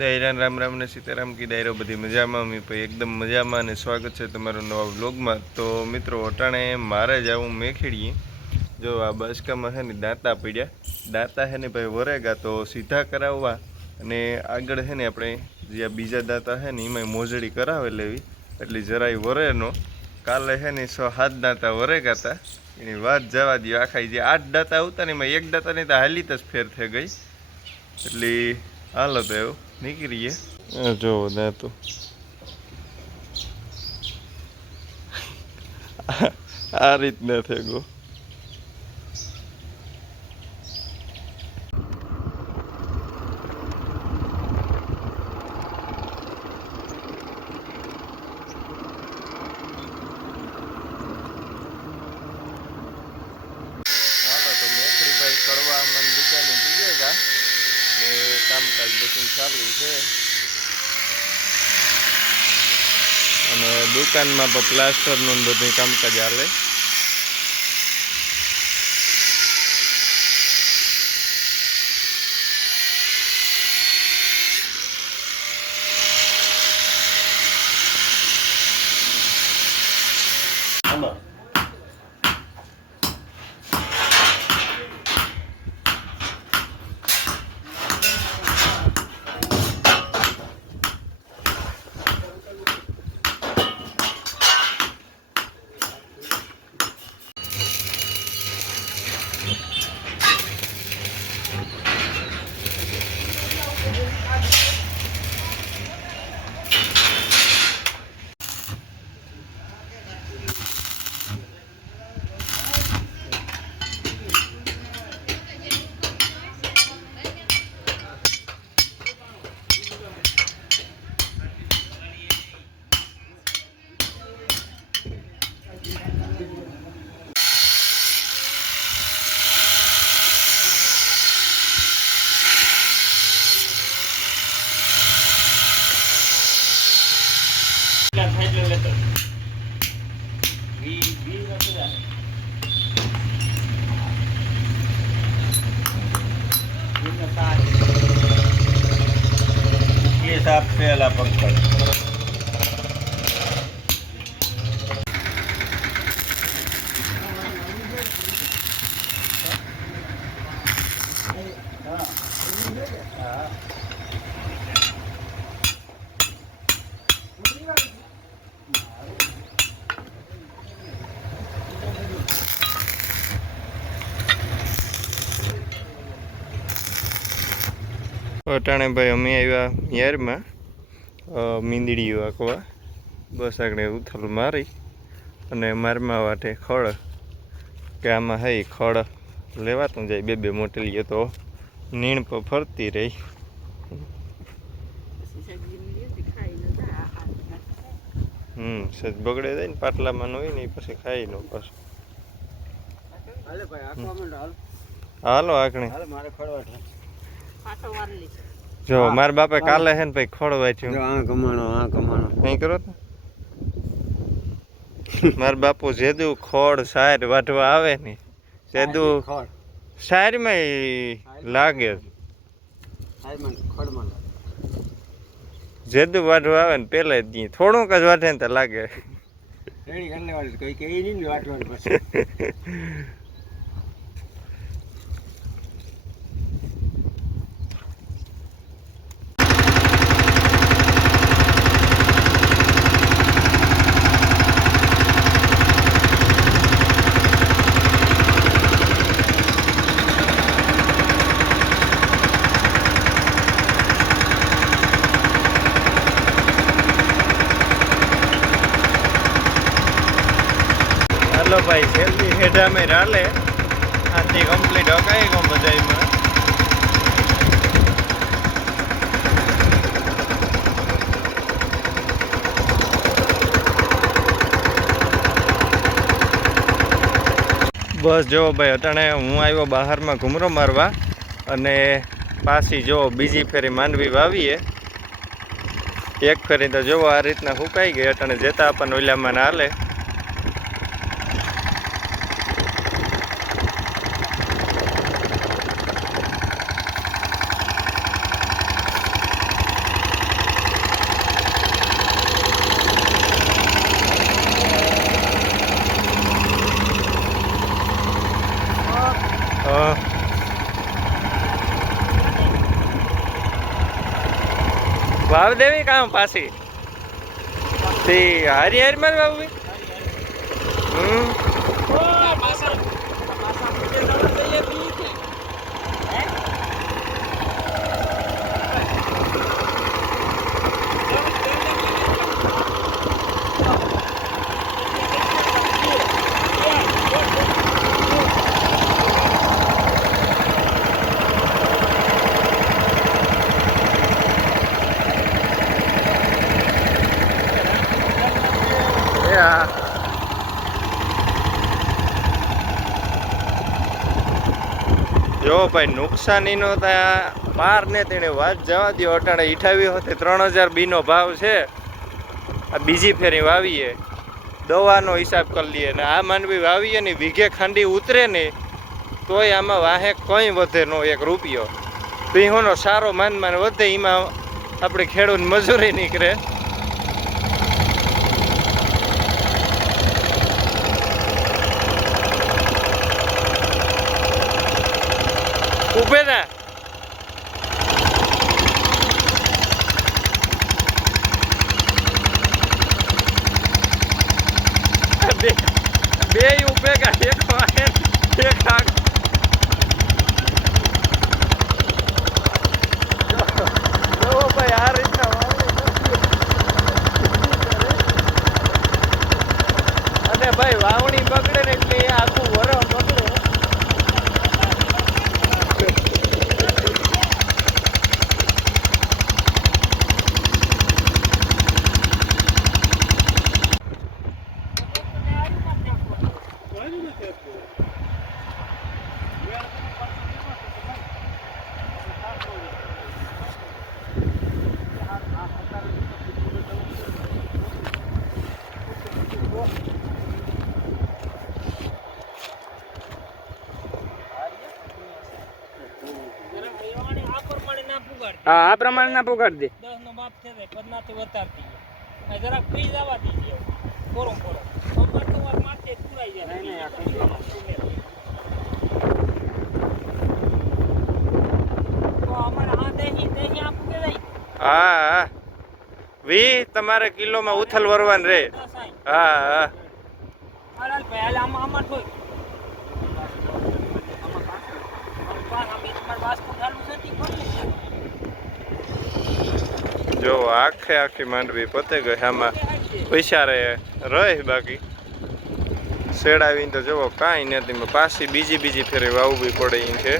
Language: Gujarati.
દાયરા રામ રામ ને સીતારામ કી દાયરો બધી મજામાં અમે ભાઈ એકદમ મજામાં અને સ્વાગત છે તમારું નવા વ્લોગમાં। તો મિત્રો અટાણે મારે જ આવું મેખેડીએ જો આ બસકામાં છે ને દાંતા પડ્યા દાંતા છે ને ભાઈ વરેગા તો સીધા કરાવવા અને આગળ છે ને આપણે જે બીજા દાંતા છે ને એમાં મોજડી કરાવે લેવી એટલે જરાય વરે નો। કાલે છે ને 6-7 દાંતા વરેગા હતા એની વાત જવા દો। આખા જે 8 દાંતા આવતા ને એમાં એક દાંતાની તો હાલી જ ફેર થઈ ગઈ એટલે હાલો તો એવું નીકળીએ। જો દાંતો આ રીતના થઈ ગયો। કામકાજ બધું ચાલુ છે અને દુકાનમાં પણ પ્લાસ્ટરનું બધું કામકાજ હાલે। ये साफ पहला पंखा અટાણે ભાઈ અમે આવ્યા યારમાં મીંદડી વાંકવા બસ આગળ ઉથલ મારી અને મારમાં વાટે ખડ કે આમાં હઈ ખડ લેવાતું જાય બે મોટેલીએ તો નીણ પર ફરતી રહી। સજ બગડે જાય ને પાટલામાં હોય ને પછી ખાઈ નો પાછું હાલો આકણે જો મારા બાપે કાલે હે ને ભાઈ ખડ વાંચ્યું કઈ કરો મારા બાપુ જેદું ખડ સાર વાઢવા આવે ને જેદું સારમાં લાગે જેદું વાઢવા આવે ને પેલા જ થોડુંક જ વાઢે ને તો લાગે। हेलो भाई सेल्फी हेडा में राले आती कंप्लीट हो गई गो बजाई में बस जो भाई अटाणे हूँ आव्यो बहार में घूमरो मारवा अने पासी जो बीजी फेरी मांडवी वावीए एक फेरी तो जो आ रीतना हुकाई गई अटाणे जता अपन ओला में हाले। વાવ દેવી કામ પાછી તે હારી હારી માં વાવવી જો ભાઈ નુકસાની નો પાર ને તેને વાત જવા દો. અટાણે ઈઠાવી હોતે 3000 બીનો ભાવ છે. આ બીજી ફેરી વાવીએ દવાનો હિસાબ કરી લઈએ ને આ માંડવી વાવીએ ને વીઘે ખાંડી ઉતરે ને તોય આમાં વાહે કંઈ વધે નો 1 રૂપિયો. ભીહોનો સારો માન વધે એમાં આપણે ખેડૂત મજૂરી નીકળે. ઉભે ના બે ઉભે કા એક ભાઈ આ રીતના અને ભાઈ વાવણી બગડે ને એટલે આખું વરહ બગડે. હા આ પ્રમાણે ના પુગાડ દે 10 નો માપ છે 15 થી વધારતી જાય જરાક ફ્રી જવા દીધી કોરો કોરો ઉપર તો વાર મારતે પુરાઈ જાય નહીં તો અમારા હા દેહી આપું કે જાય. હા વી તમારે કિલોમાં ઉથલ વરવાન રે. હા હા હાલ ભાઈ હાલ આમાં ઠોઈ આમાં બીચ માં વાસ્તુ ચાલુ છે તી કોણ જો આખી માંડવી પતે ગઈ. આમાં પૈસા રહે બાકી શેડાવીને તો જુઓ કાંઈ નથી. પાછી બીજી ફેરી વાવવી પડે એમ છે.